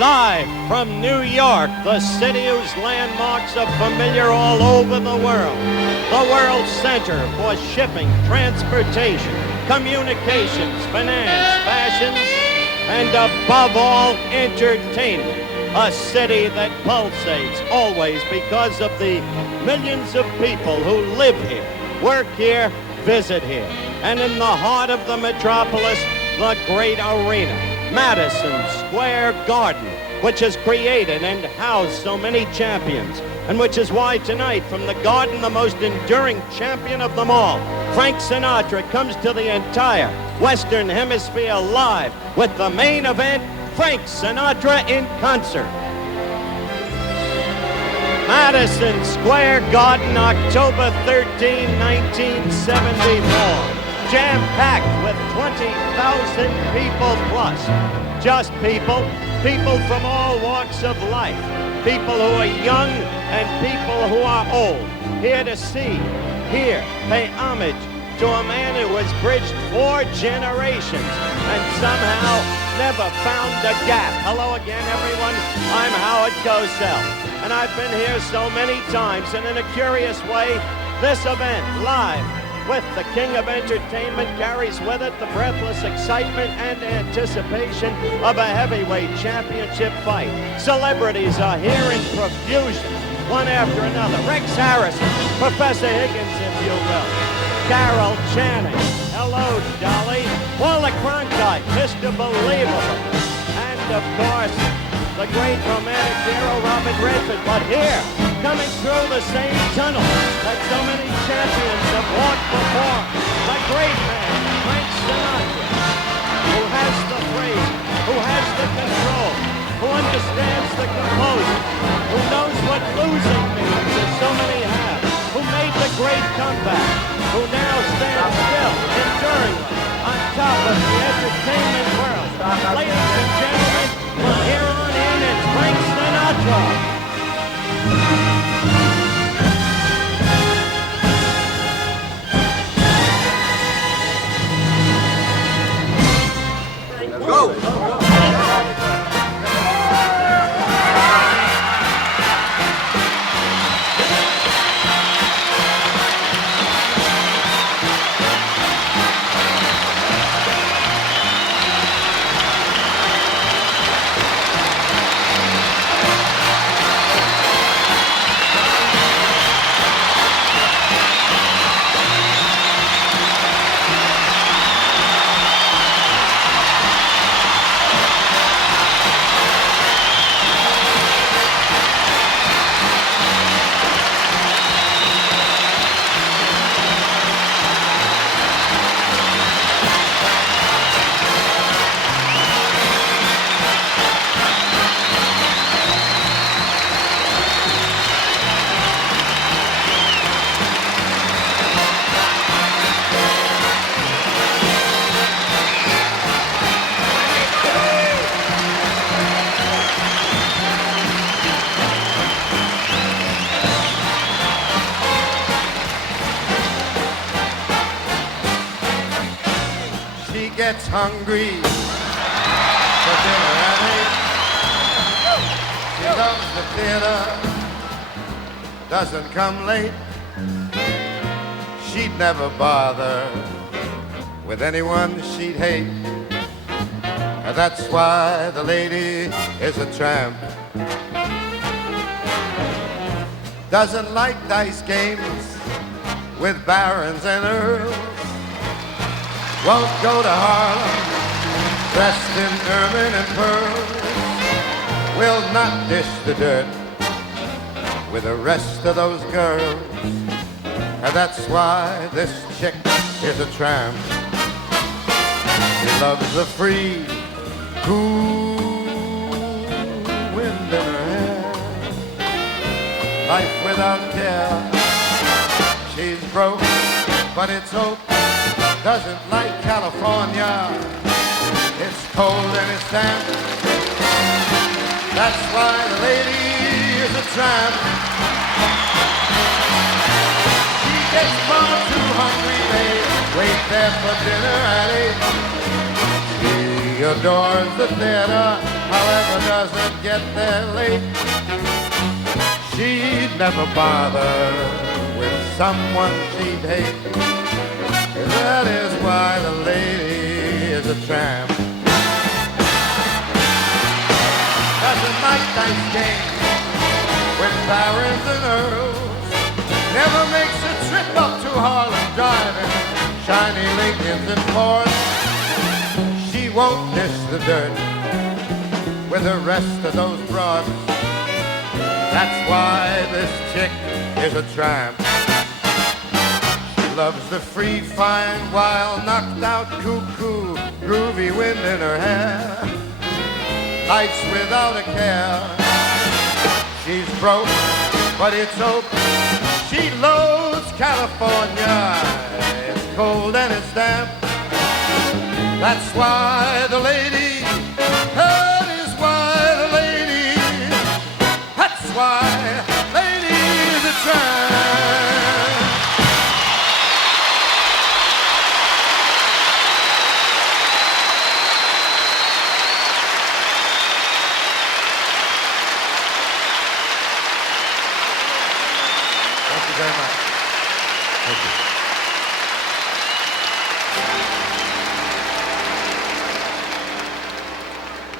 Live from New York, the city whose landmarks are familiar all over the world's center for shipping, transportation, communications, finance, fashion, and above all, entertainment. A city that pulsates always because of the millions of people who live here, work here, visit here. And in the heart of the metropolis, the great arena, Madison Square Garden, which has created and housed so many champions, and which is why tonight, from the Garden, the most enduring champion of them all, Frank Sinatra, comes to the entire Western Hemisphere live with the main event, Frank Sinatra in concert. Madison Square Garden, October 13, 1974. Jam-packed with 20,000 people plus. Just people from all walks of life. People who are young and people who are old. Here to see, hear, pay homage to a man who has bridged 4 generations and somehow never found a gap. Hello again, everyone. I'm Howard Cosell, and I've been here so many times, and in a curious way, this event, live, with the king of entertainment, carries with it the breathless excitement and anticipation of a heavyweight championship fight. Celebrities are here in profusion, one after another. Rex Harrison, Professor Higgins, if you will. Carol Channing, hello, Dolly. Walla Cronkite, Mr. Believable. And, of course, the great romantic hero, Robert Redford. But here, coming through the same tunnel that so many champions have walked before, the great man, Frank Sinatra, who has the phrase, who has the control, who understands the composure, who knows what losing means, as so many have, who made the great comeback, who now stands still, enduringly, on top of the entertainment world. Ladies and gentlemen, from here on in, it's Frank Sinatra. Gets hungry for dinner at 8. She loves the theater, doesn't come late. She'd never bother with anyone she'd hate. That's why the lady is a tramp. Doesn't like dice games with barons and earls. Won't go to Harlem, dressed in ermine and pearls. Will not dish the dirt with the rest of those girls. And that's why this chick is a tramp. She loves the free, cool wind in her hair. Life without care. She's broke, but it's open. Doesn't like California. It's cold and it's damp. That's why the lady is a tramp. She gets far too hungry, babe. Wait there for dinner at 8. She She adores the theater, however doesn't get there late. She'd never bother with someone she'd hate. That is why the lady is a tramp. Doesn't like dice games with barons and earls. Never makes a trip up to Harlem driving shiny Lincolns and Fords. She won't dish the dirt with the rest of those broads. That's why this chick is a tramp. She loves the free, fine, wild, knocked out, cuckoo, groovy wind in her hair. Nights without a care. She's broke, but it's open. She loathes California. It's cold and it's damp. That's why the lady, that is why the lady, that's why lady is a tramp. Thank you very much. Thank you.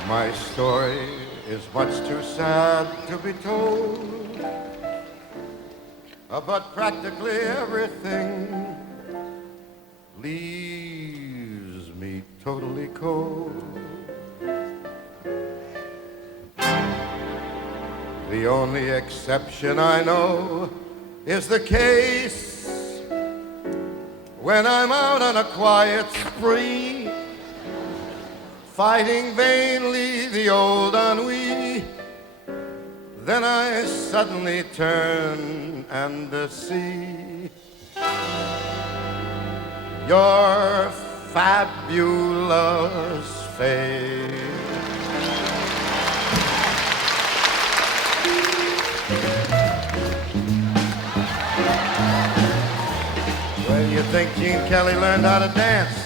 My story is much too sad to be told, but practically everything leaves me totally cold. The only exception I know is the case when I'm out on a quiet spree, fighting vainly the old ennui. Then I suddenly turn and see your fabulous face. Well, you think Gene Kelly learned how to dance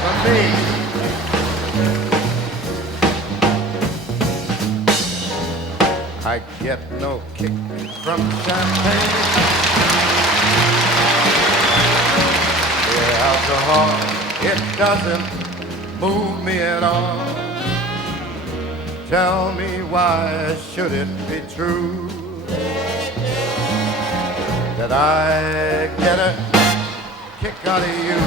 from me? I get no kick from champagne. The alcohol, it doesn't move me at all. Tell me, why should it be true that I get a kick out of you?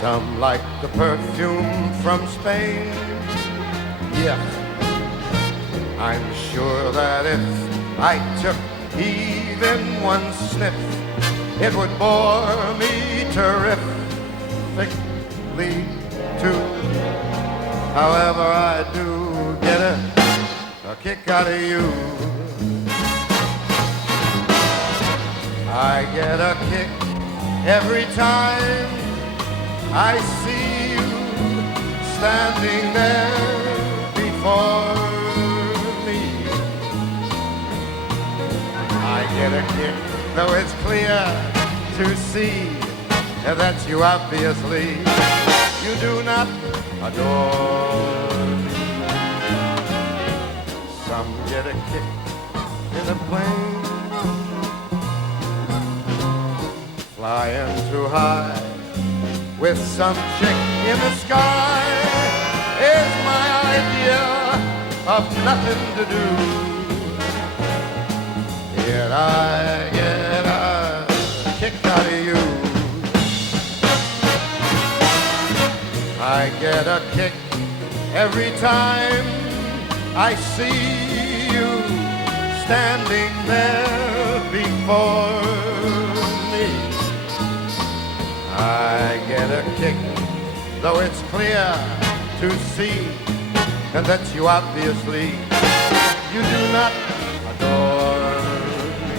Some like the perfume from Spain. Yes, I'm sure that if I took even one sniff, it would bore me terrifically too. However, I do get a kick out of you. I get a kick every time I see you standing there before me. I get a kick, though it's clear to see that you obviously, you do not adore me. Some get a kick in a plane, flying too high with some chick in the sky is my idea of nothing to do. Yet I get a kick out of you. I get a kick every time I see you standing there before me. I get a kick, though it's clear to see that you obviously, you do not adore me.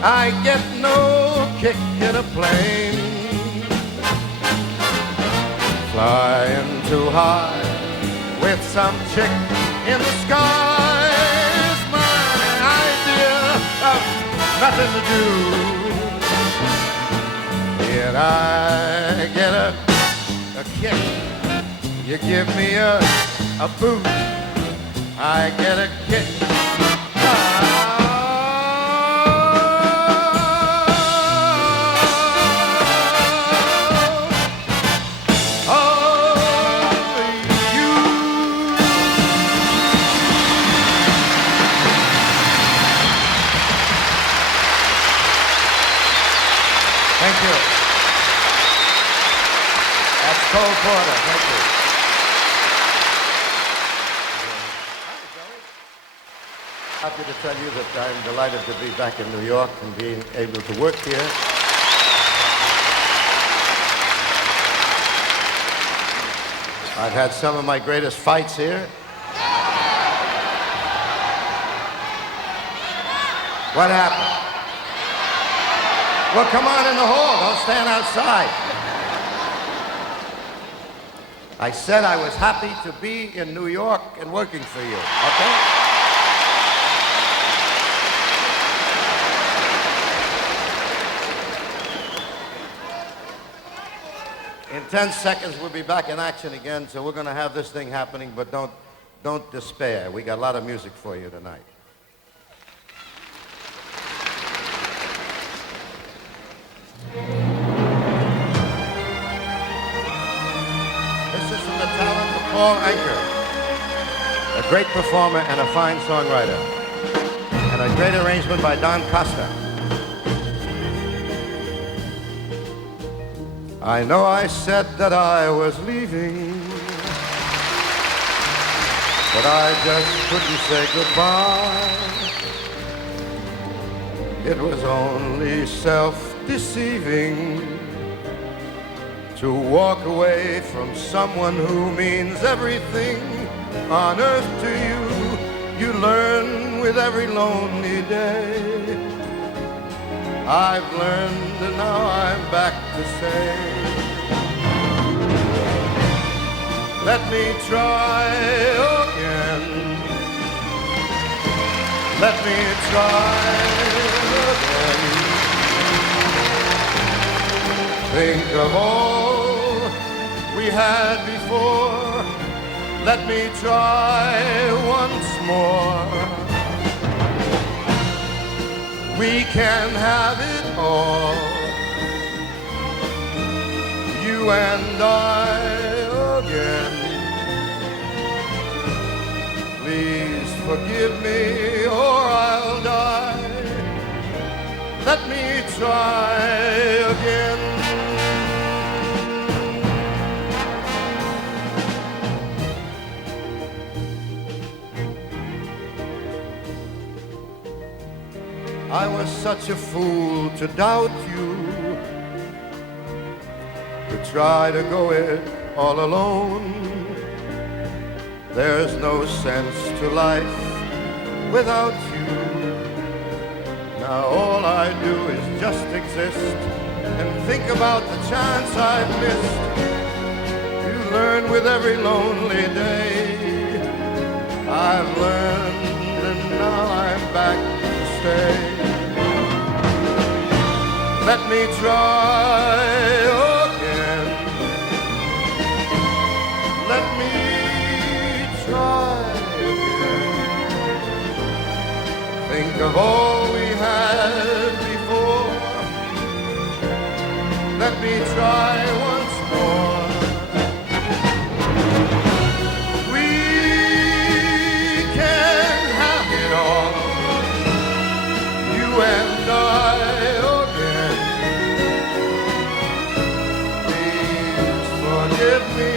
I get no kick in a plane, flying too high with some chick in the sky is my idea of nothing to do. Yet I get a kick. You give me a boot, I get a kick. Thank you. That's Cole Porter. Thank you. Happy to tell you that I'm delighted to be back in New York and being able to work here. I've had some of my greatest fights here. What happened? Well, come on in the hall. Don't stand outside. I said I was happy to be in New York and working for you, okay? In 10 seconds, we'll be back in action again, so we're going to have this thing happening, but don't despair. We got a lot of music for you tonight. Paul Anker, a great performer and a fine songwriter, and a great arrangement by Don Costa. I know I said that I was leaving, but I just couldn't say goodbye. It was only self-deceiving to walk away from someone who means everything on earth to you. You learn with every lonely day. I've learned and now I'm back to say, let me try again. Let me try again. Think of all we had before. Let me try once more. We can have it all, you and I again. Please forgive me or I'll die. Let me try again. I was such a fool to doubt you, to try to go it all alone. There's no sense to life without you. Now all I do is just exist and think about the chance I've missed. You learn with every lonely day. I've learned and now I'm back to stay. Let me try again. Let me try again. Think of all we had before. Let me try once more. We can have it all, you and I. Forgive me,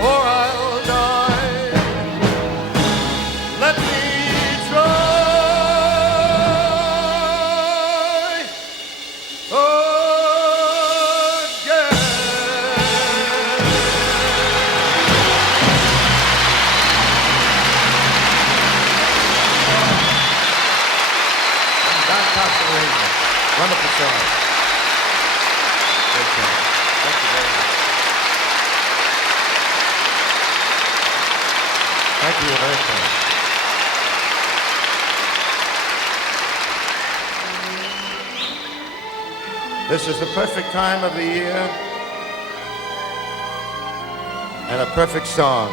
or I'll die. Let me try again. Don Costa arrangement. Wonderful song. Great song. Thank you very much. Thank you very much. This is the perfect time of the year and a perfect song.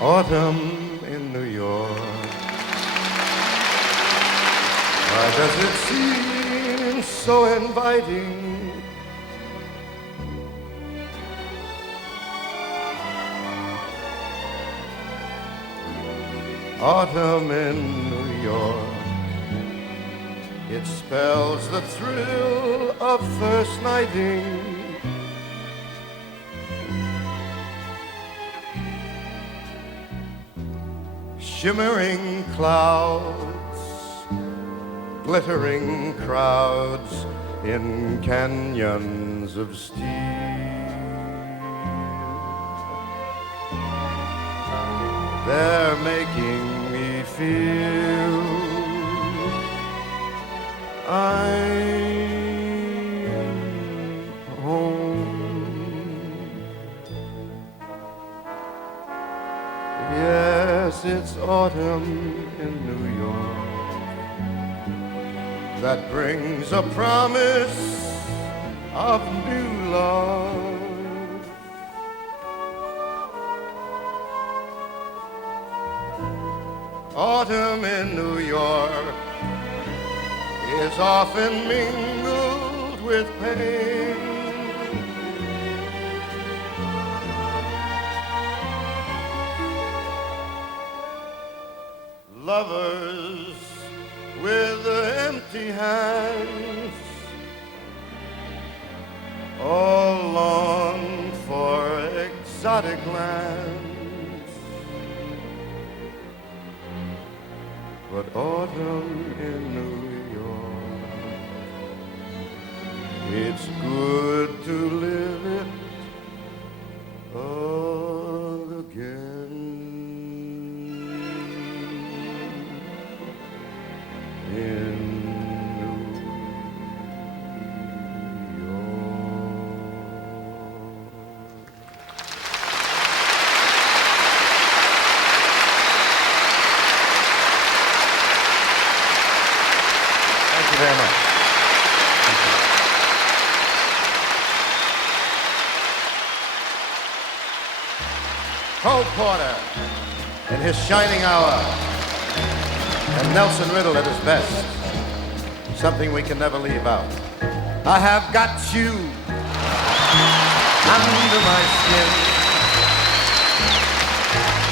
Autumn in New York. Why does it seem so inviting? Autumn in New York. It spells the thrill of first nighting. Shimmering clouds, glittering crowds in canyons of steel. They're making me feel I'm home. Yes, it's autumn in New York that brings a promise of new love. Autumn in New York is often mingled with pain. Lovers with empty hands all long for exotic lands. But autumn in New York, it's good to live it again. In New York. Thank you very much. Cole Porter in his shining hour, and Nelson Riddle at his best. Something we can never leave out. I have got you under my skin.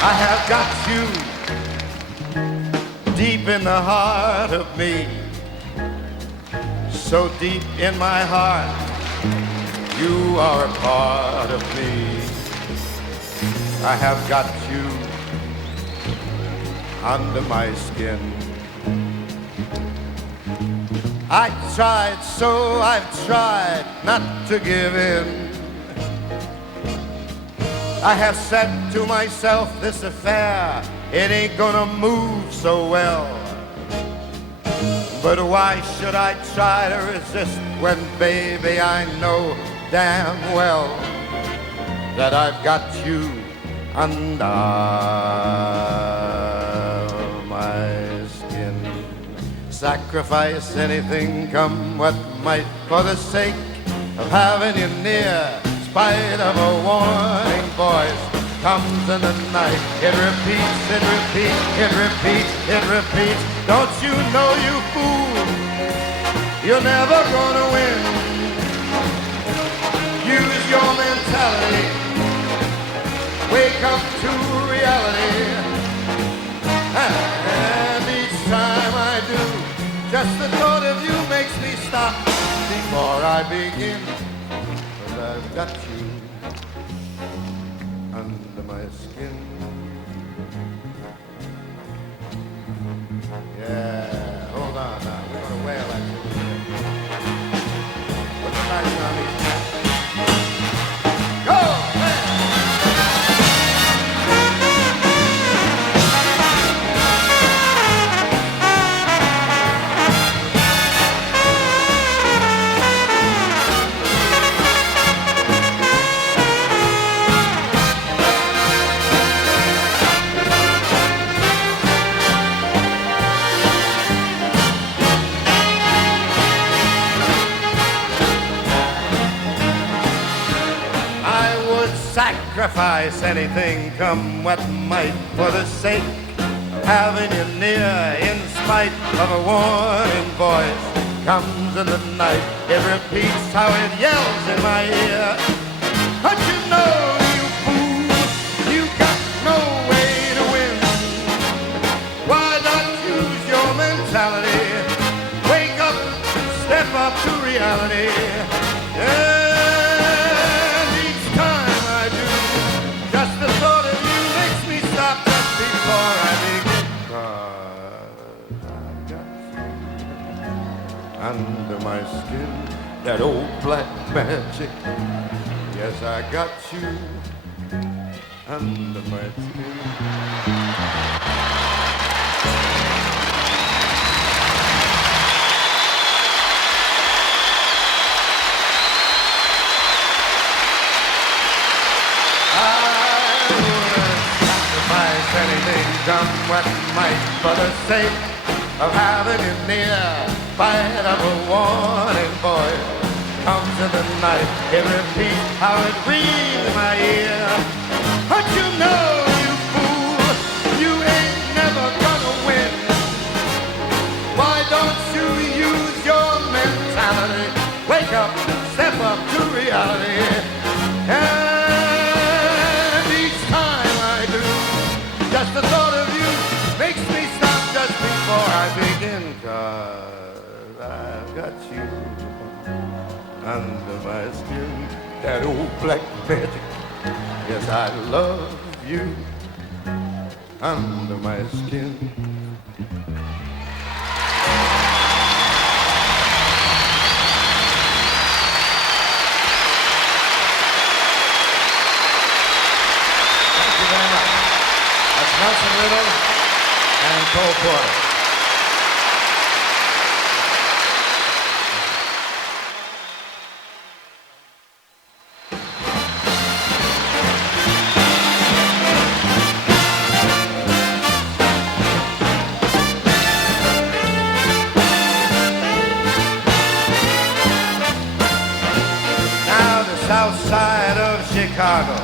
I have got you deep in the heart of me. So deep in my heart, you are a part of me. I have got you under my skin. I've tried not to give in. I have said to myself, this affair, it ain't gonna move so well. But why should I try to resist when, baby, I know damn well that I've got you under my skin. Sacrifice anything, come what might, for the sake of having you near. Spite of a warning voice comes in the night. It repeats, it repeats, it repeats, it repeats. Don't you know, you fool, you're never gonna win. Use your mentality. Wake up to reality. And each time I do, just the thought of you makes me stop before I begin. But I've got you under my skin. Yeah, hold on now. We're gonna wail at you. Put the lights on me. Go! sacrifice anything, come what might, for the sake of having you near. In spite of a warning voice comes in the night, it repeats how it yells in my ear. But you know, you fool, you got no way to win. Why not use your mentality? Wake up, step up to reality. And each time I do, just the thought of you makes me stop just before I begin. 'Cause I've got you under my skin, that old black magic. Yes, I got you under my skin. Anything, come what might, for the sake of having you near. Fight of a warning voice comes in the night, it repeats how it rings in my ear. But you know, you fool, you ain't never gonna win. Why don't you use your mentality? Wake up, step up to reality. And each time I do, just the thought of you makes me stop just before I begin. 'Cause I've got you under my skin, that old black magic. Yes, I love you under my skin. Thank you very much. That's Nelson Riddle and Cole Porter. Now the south side of Chicago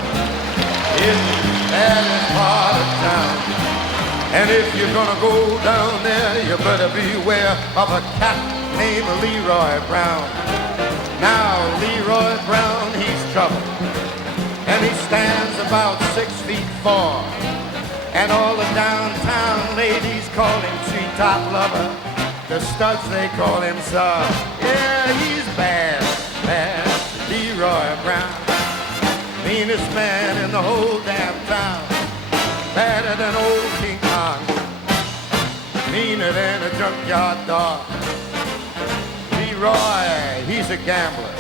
is the baddest part of town. And if you're gonna go down there, you better beware of a cat named Leroy Brown. Now Leroy Brown, he's trouble, and he stands about 6'4". And all the downtown ladies call him treetop lover. The studs, they call him sir. Yeah, he's bad, bad, Leroy Brown. Meanest man in the whole damn town. Badder than old King Kong. Meaner than a junkyard dog. Leroy, he's a gambler,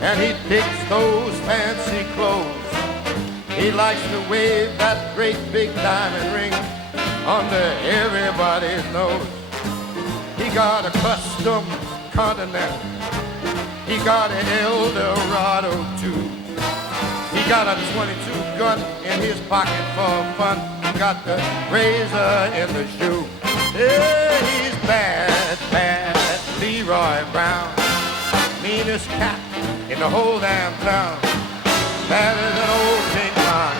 and he picks those fancy clothes. He likes to wave that great big diamond ring under everybody's nose. He got a custom Continental. He got an Eldorado too. He got a 22 gun in his pocket for fun. He got the razor in the shoe. Yeah, he's bad, bad, Leroy Brown. Meanest cat in the whole damn town. Badder than old King Kong.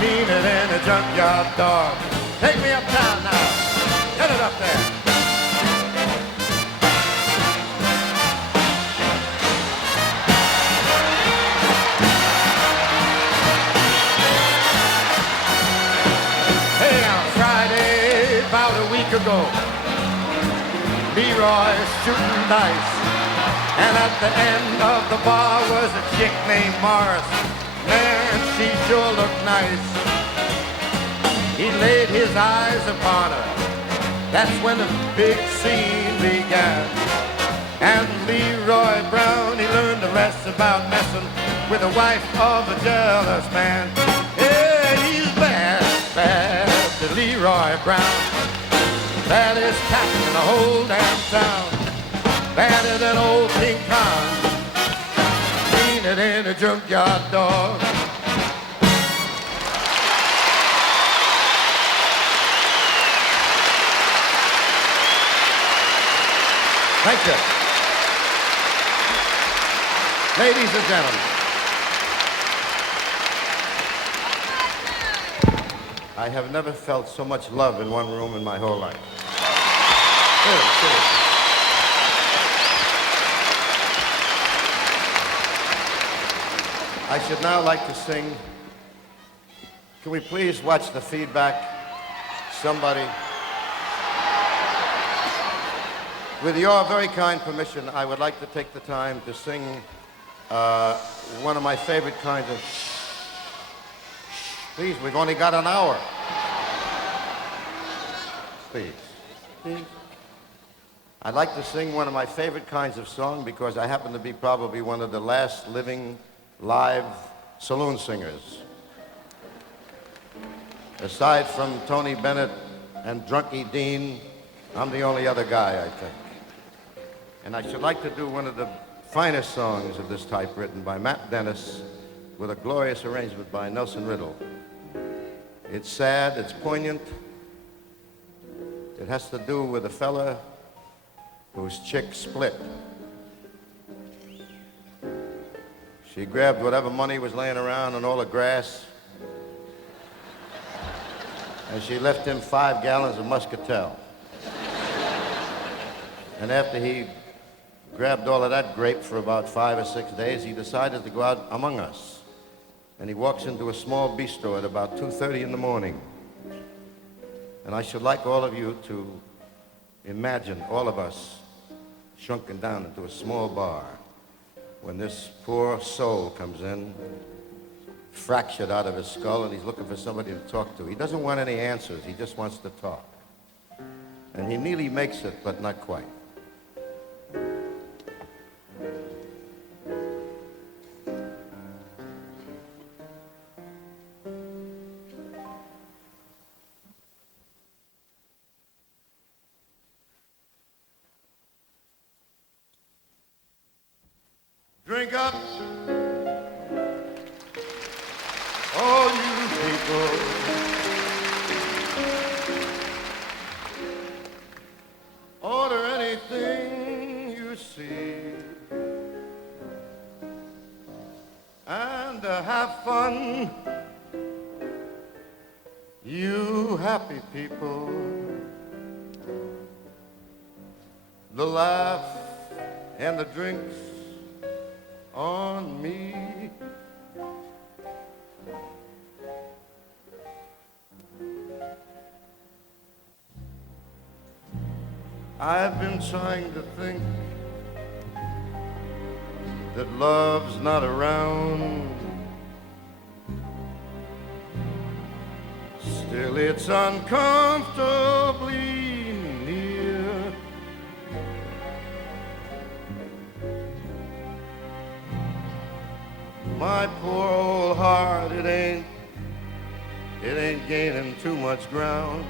Meaner than a junkyard dog. Take me uptown now. Get it up there. About a week ago, Leroy shooting dice, and at the end of the bar was a chick named Morris. Man, she sure looked nice. He laid his eyes upon her. That's when the big scene began. And Leroy Brown, he learned a lesson about messing with the wife of a jealous man. Yeah, he's bad, bad, the Leroy Brown. Baddest cat in the whole damn town. Badder than old King Kong. Meaner than a junkyard dog. Thank you. Ladies and gentlemen, I have never felt so much love in one room in my whole life. Seriously. I should now like to sing. Can we please watch the feedback? Somebody. With your very kind permission, I would like to take the time to sing one of my favorite kinds of. Please, we've only got an hour. Please. Please. I'd like to sing one of my favorite kinds of song because I happen to be probably one of the last living live saloon singers. Aside from Tony Bennett and Drunky Dean, I'm the only other guy, I think. And I should like to do one of the finest songs of this type written by Matt Dennis with a glorious arrangement by Nelson Riddle. It's sad, it's poignant. It has to do with a fella whose chick split. She grabbed whatever money was laying around and all the grass, and she left him 5 gallons of muscatel. And after he grabbed all of that grape for about 5 or 6 days, he decided to go out among us. And he walks into a small bistro at about 2:30 in the morning. And I should like all of you to imagine all of us shrunken down into a small bar when this poor soul comes in, fractured out of his skull, and he's looking for somebody to talk to. He doesn't want any answers, he just wants to talk. And he nearly makes it, but not quite. Drink up, all you people. Order anything you see. And have fun, you happy people. The laugh and the drinks on me. I've been trying to think that love's not around. Still it's uncomfortably near. My poor old heart, it ain't gaining too much ground,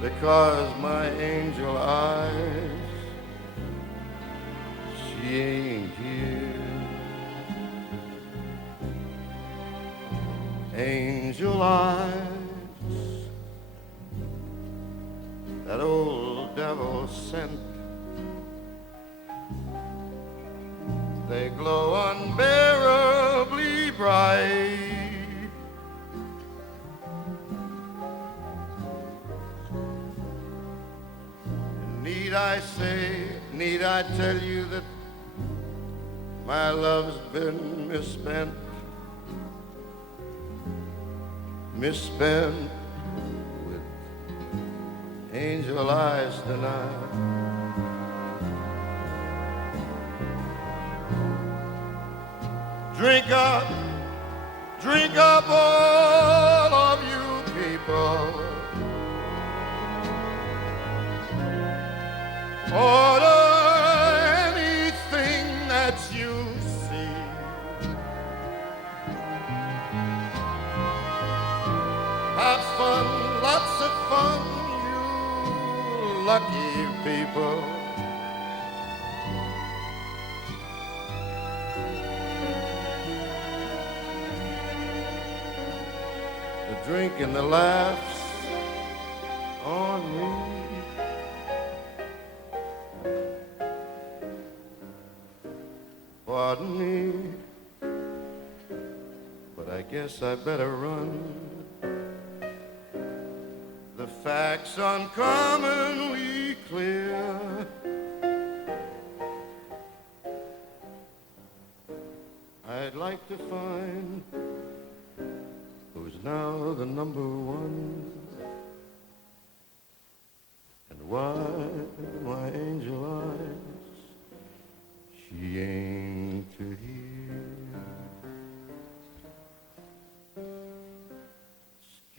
because my angel eyes, she ain't here. Angel eyes, that old devil sent, they glow unbearably bright. Need I say, need I tell you that my love's been misspent with angel eyes tonight. Drink up all of you people. Order anything that you see. Have fun, lots of fun, you lucky people. The drink and the laughs on me. Pardon me, but I guess I better run. The facts uncommonly clear. I'd like to find who's now the number one, and why my angel eyes, she ain't here.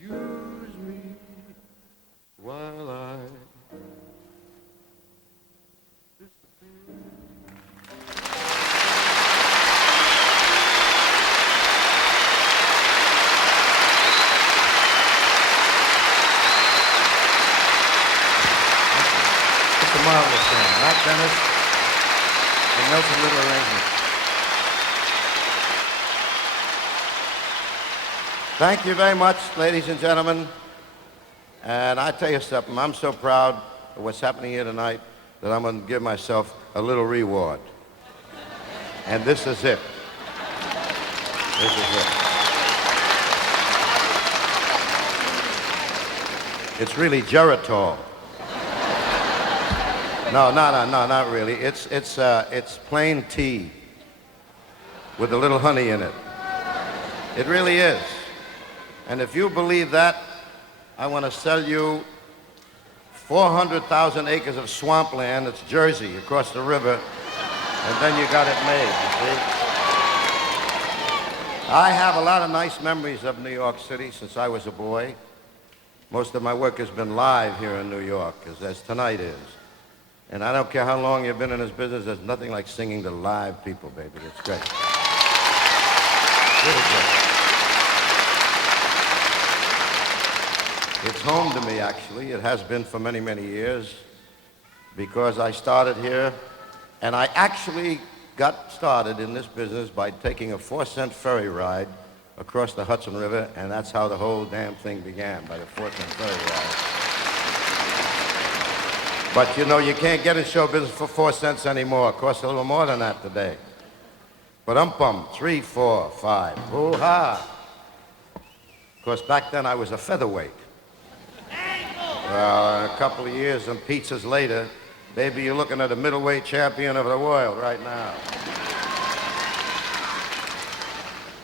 Excuse me while I marvelous thing. Mac Dennis and Nelson Little arrangement. Thank you very much, ladies and gentlemen. And I tell you something, I'm so proud of what's happening here tonight that I'm going to give myself a little reward. And this is it. This is it. It's really Geritol. No, not really. It's plain tea with a little honey in it. It really is. And if you believe that, I want to sell you 400,000 acres of swampland. It's Jersey, across the river, and then you got it made, you see? I have a lot of nice memories of New York City since I was a boy. Most of my work has been live here in New York, as tonight is. And I don't care how long you've been in this business, there's nothing like singing to live people, baby. It's great. Really great. It's home to me, actually. It has been for many, many years, because I started here, and I actually got started in this business by taking a 4-cent ferry ride across the Hudson River, and that's how the whole damn thing began, by the 4-cent ferry ride. But you know, you can't get in show business for 4 cents anymore. It costs a little more than that today. But 3, 4, 5, hoo-ha. Of course, back then I was a featherweight. Well, a couple of years and pizzas later, baby, you're looking at a middleweight champion of the world right now.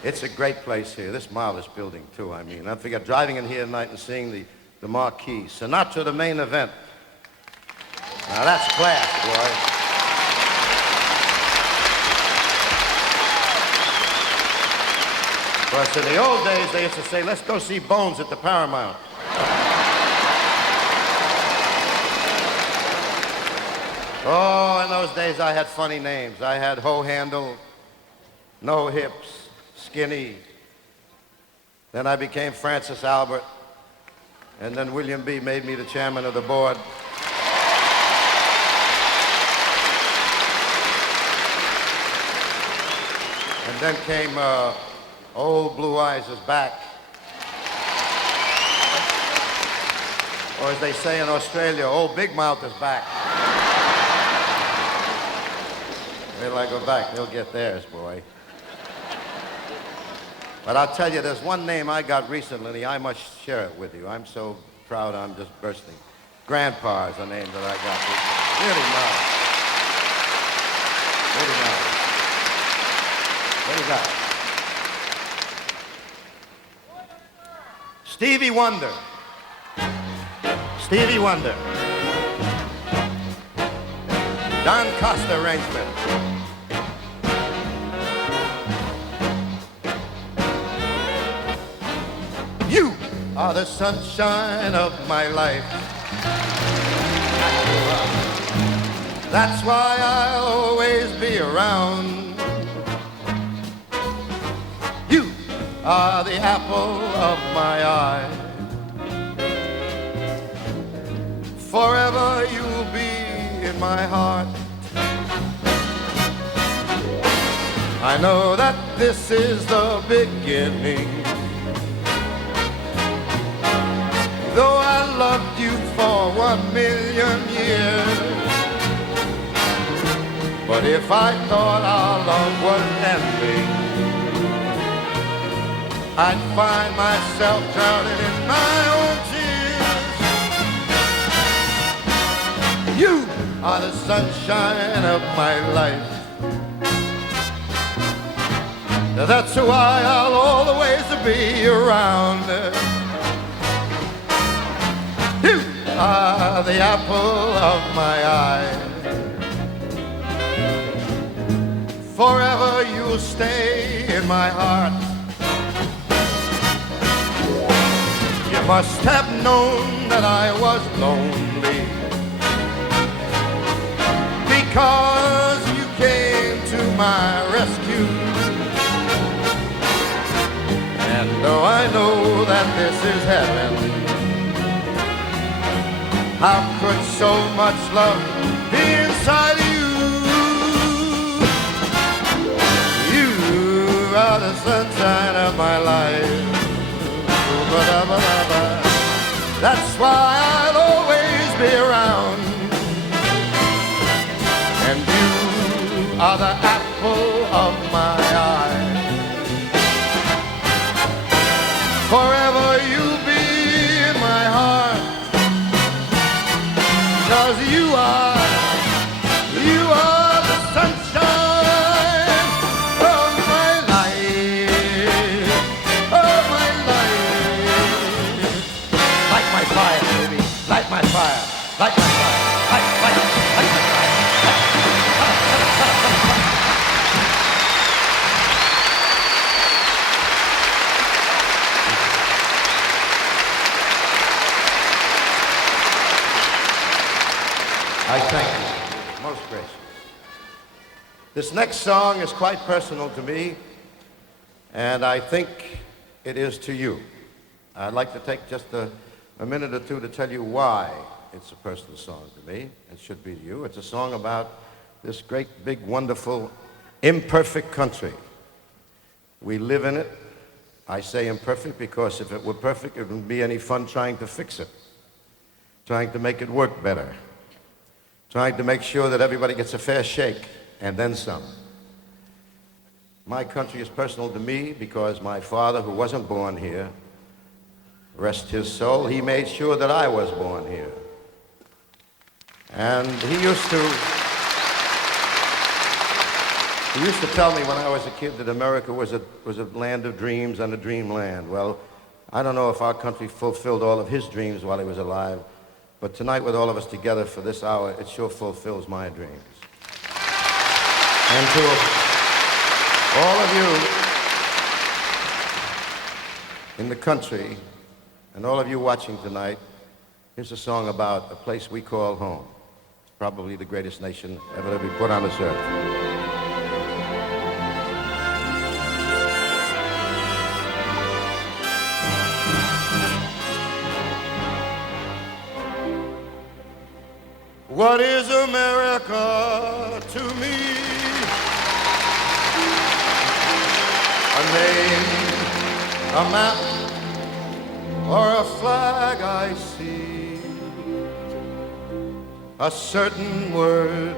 It's a great place here. This marvelous building, too, I mean. I forget driving in here tonight and seeing the marquee. Sinatra, the main event. Now that's class, boy. Of course, in the old days, they used to say, let's go see Bones at the Paramount. Oh, in those days, I had funny names. I had Ho Handle, No Hips, Skinny. Then I became Francis Albert. And then William B. made me the chairman of the board. And then came Old Blue Eyes is Back. Or as they say in Australia, Old Big Mouth is back. Wait till I go back, they'll get theirs, boy. But I'll tell you, there's one name I got recently, I must share it with you. I'm so proud, I'm just bursting. Grandpa is the name that I got recently. Really nice. Really nice. What do you got? Stevie Wonder. Stevie Wonder. Don Costa arrangement. You are the sunshine of my life. That's why I'll always be around. You are the apple of my eye. Forever you'll be in my heart. I know that this is the beginning. Though I loved you for 1,000,000 years, but if I thought our love was ending, I'd find myself drowning in my own tears. You are the sunshine of my life. That's why I'll always be around. You are the apple of my eye. Forever you'll stay in my heart. You must have known that I was lonely, because you came to my rescue. And though I know that this is heaven, how could so much love be inside you? You are the sunshine of my life. That's why I'll always be around. And you are the apple of my eye. Forever you'll be in my heart. 'Cause you are the sunshine of my life, of my life. Light my fire, baby, light my fire, light my fire, light my fire. I thank you, most gracious. This next song is quite personal to me, and I think it is to you. I'd like to take just a minute or two to tell you why it's a personal song to me. It should be to you. It's a song about this great, big, wonderful, imperfect country. We live in it. I say imperfect because if it were perfect, it wouldn't be any fun trying to fix it, trying to make it work better, trying to make sure that everybody gets a fair shake, and then some. My country is personal to me because my father, who wasn't born here, rest his soul, he made sure that I was born here. And he used to tell me when I was a kid that America was a land of dreams and a dreamland. Well, I don't know if our country fulfilled all of his dreams while he was alive, but tonight with all of us together for this hour, it sure fulfills my dreams. And to all of you in the country and all of you watching tonight, here's a song about a place we call home. It's probably the greatest nation ever to be put on this earth. What is America to me? A name, a map, or a flag I see. A certain word,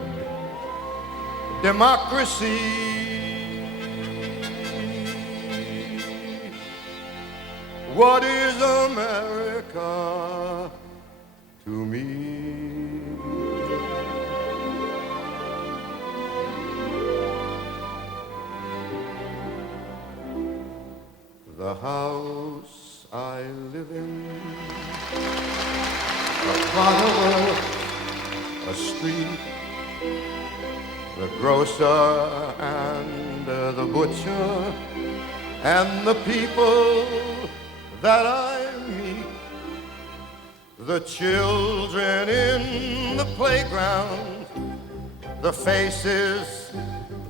democracy. What is America to me? The house I live in, a father, a street, the grocer and the butcher, and the people that I meet, the children in the playground, the faces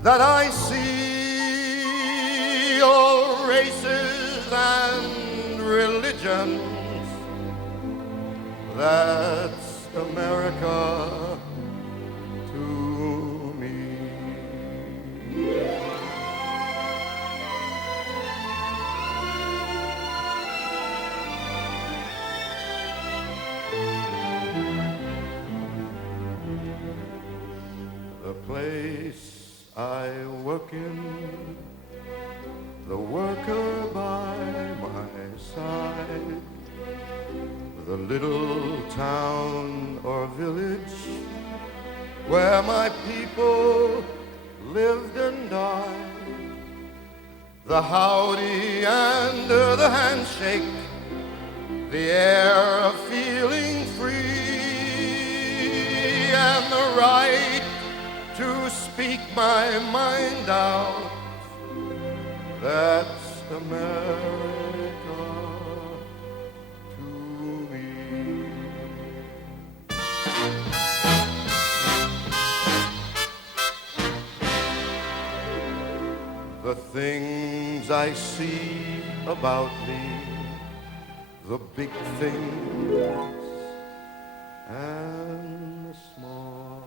that I see, all races and religions. That's America to me. The place I work in, the worker by the little town or village where my people lived and died. The howdy and the handshake, the air of feeling free, and the right to speak my mind out. That's America to me. The things I see about me, the big things and the small,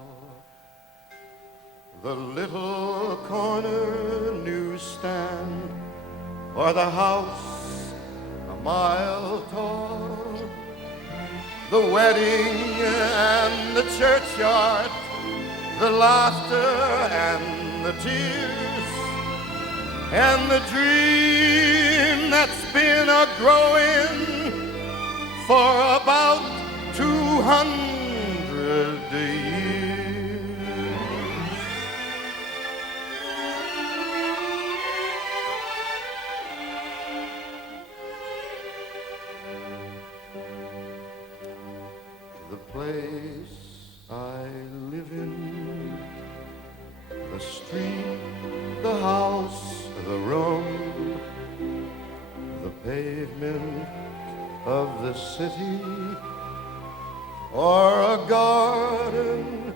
the little corner newsstand or the house a mile tall, the wedding and the churchyard, the laughter and the tears, and the dream that's been a-growing for about 200 years. The place I live in, the street, the house, the room, the pavement of the city, or a garden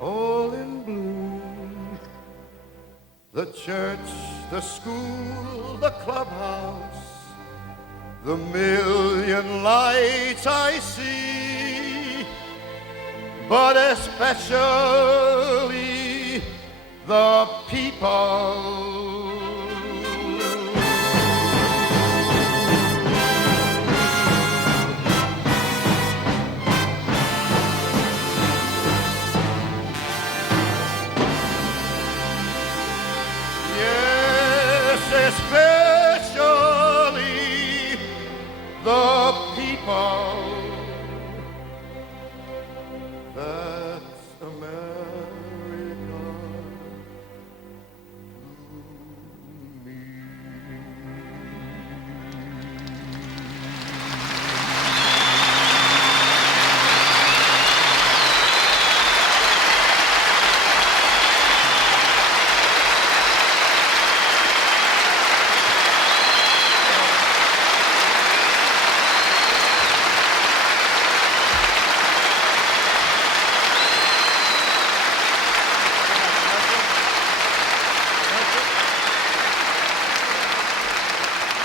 all in bloom, the church, the school, the clubhouse, the million lights I see, but especially the people. Especially the people. That's America to me.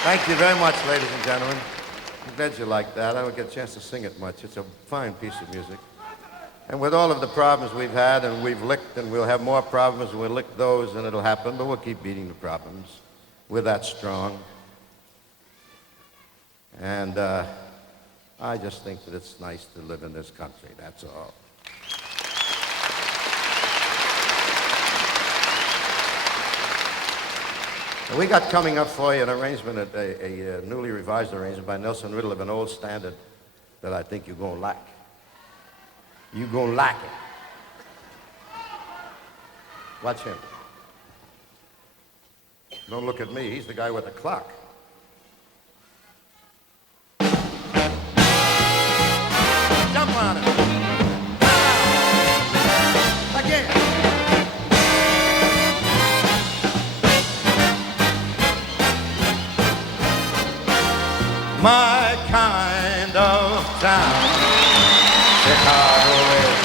Thank you very much, ladies and gentlemen. I'm glad you like that. I don't get a chance to sing it much. It's a fine piece of music. And with all of the problems we've had, and we've licked, and we'll have more problems, and we'll lick those, and it'll happen, but we'll keep beating the problems. We're that strong. And I just think that it's nice to live in this country, that's all. We got coming up for you an arrangement, a newly revised arrangement by Nelson Riddle of an old standard that I think you're going to like. You're going to like it. Watch him. Don't look at me. He's the guy with the clock. Jump on it. Again. My kind of town, Chicago is.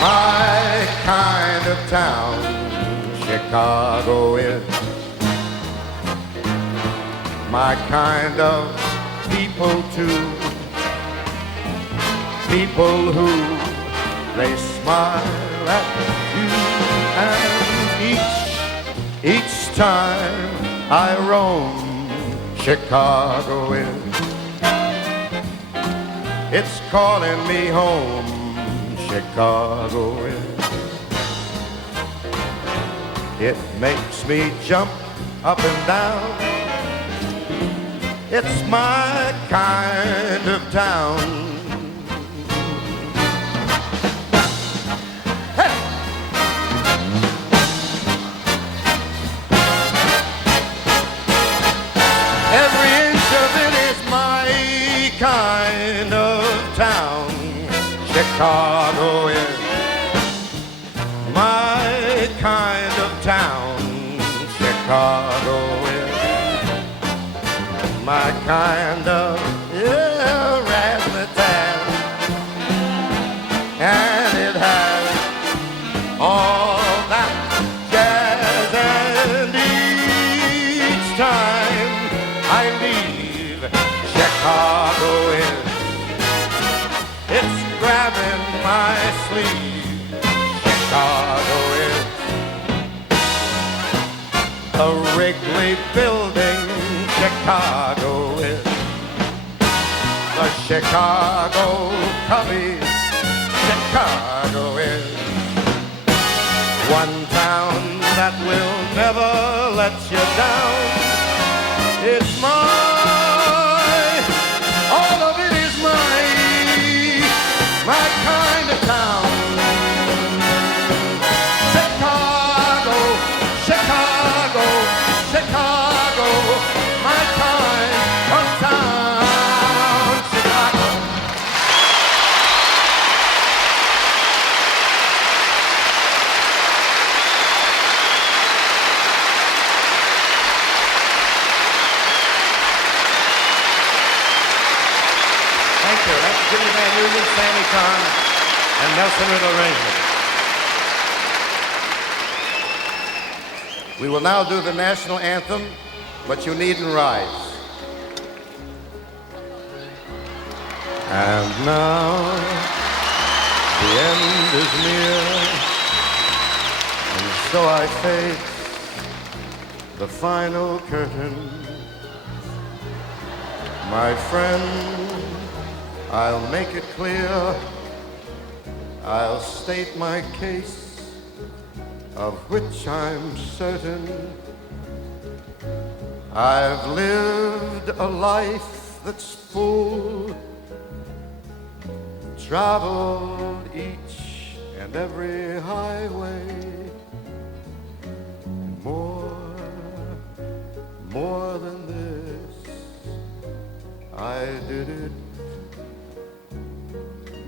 My kind of town, Chicago is. My kind of people too. People who, they smile at you, and each time I roam, Chicago is. It's calling me home, Chicago is. It makes me jump up and down It's my kind of town. Hey! Every inch of it is my kind of town. Chicago is my kind of town. Chicago is my kind of razzmatazz. And it has all that jazz. And each time I leave, Chicago is, it's grabbing my sleeve. Chicago is the Wrigley Building. Chicago is the Chicago Cubbies. Chicago is one town that will never let you down. It's all of it is my kind of town. Chicago, Chicago, Chicago, my kind of town. Chicago. Thank you. That's Jimmy Van Heusen, Sammy Kahn, and Nelson Riddle arrangement. We will now do the national anthem, but you needn't rise. And now the end is near, and so I face the final curtain. My friend, I'll make it clear, I'll state my case, of which I'm certain. I've lived a life that's full, traveled each and every highway, and more than this, I did it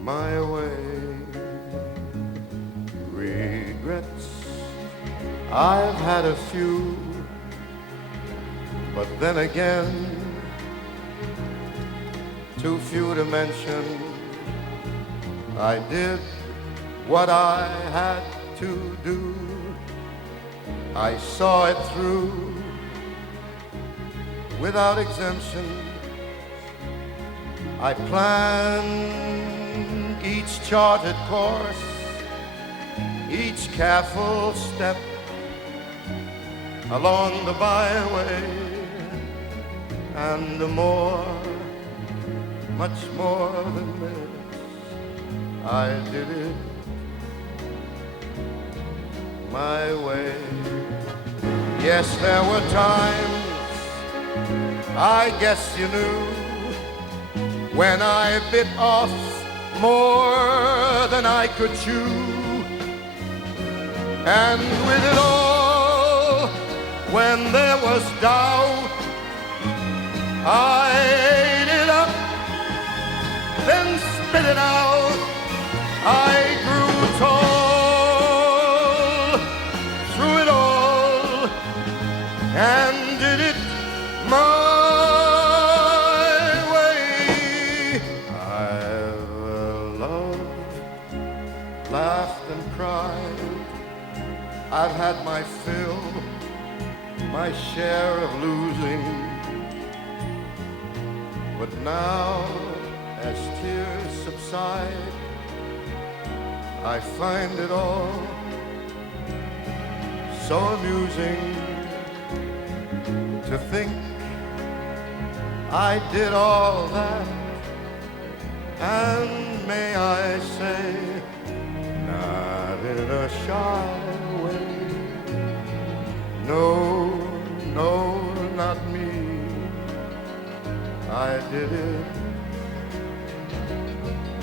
my way. Regrets, I've had a few, but then again, too few to mention. I did what I had to do. I saw it through without exemption. I planned each charted course, each careful step along the byway, and much more than this, I did it my way. Yes, there were times, I guess you knew, when I bit off more than I could chew, and with it all, when there was doubt, I ate it up, then spit it out. I grew tall through it all and did it my way. I've loved, laughed and cried. I've had my fill, my share of losing. But now, as tears subside, I find it all so amusing to think I did all that, and may I say, not in a shy way. No, no, not me. I did it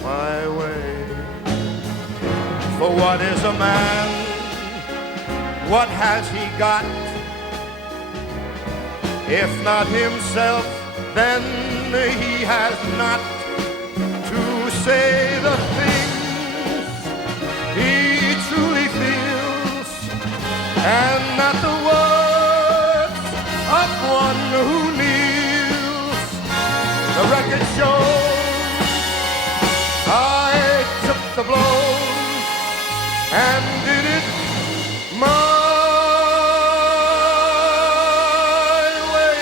my way. For what is a man? What has he got? If not himself, then he has not to say the things he truly feels, and not the words of one who kneels. The record shows I took the blows and did it my way.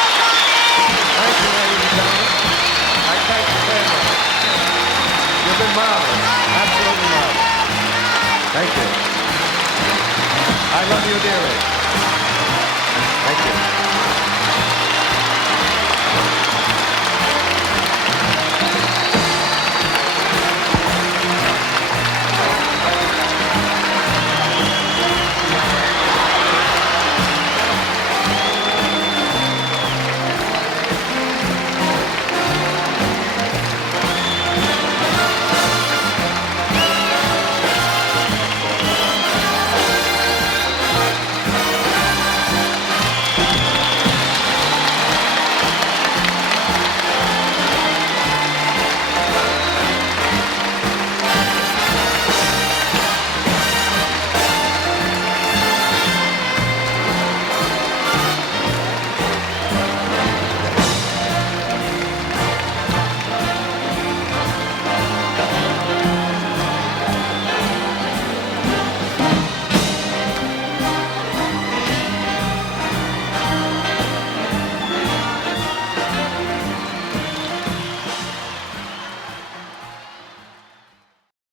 Thank you, ladies and gentlemen. I thank you very much. You've been marvelous. Absolutely marvelous. Thank you. I love you dearly.